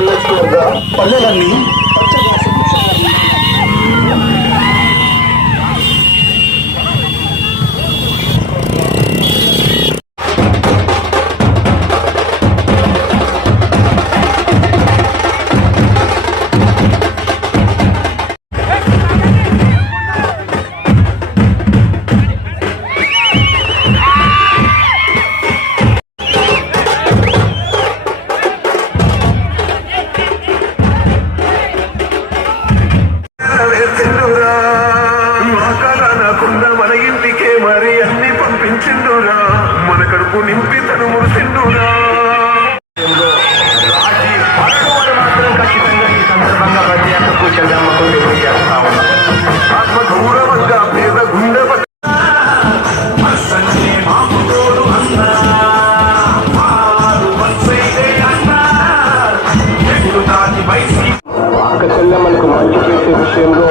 ఇప్పుడు పల్లెలన్నీ మన కడుపు నింపి తను మురిసిండురా. రాజీ పట్టుబడి మాత్రం ఖచ్చితంగా ఈ సందర్భంగా ప్రతి ఒక్కరికి చెల్లెమ్మకు తెలియజేస్తా ఉన్నా. ఆత్మ గౌరవంగా పేద గుండె అక్క చెల్లెమ్మలకు మంచి చేసే విషయంలో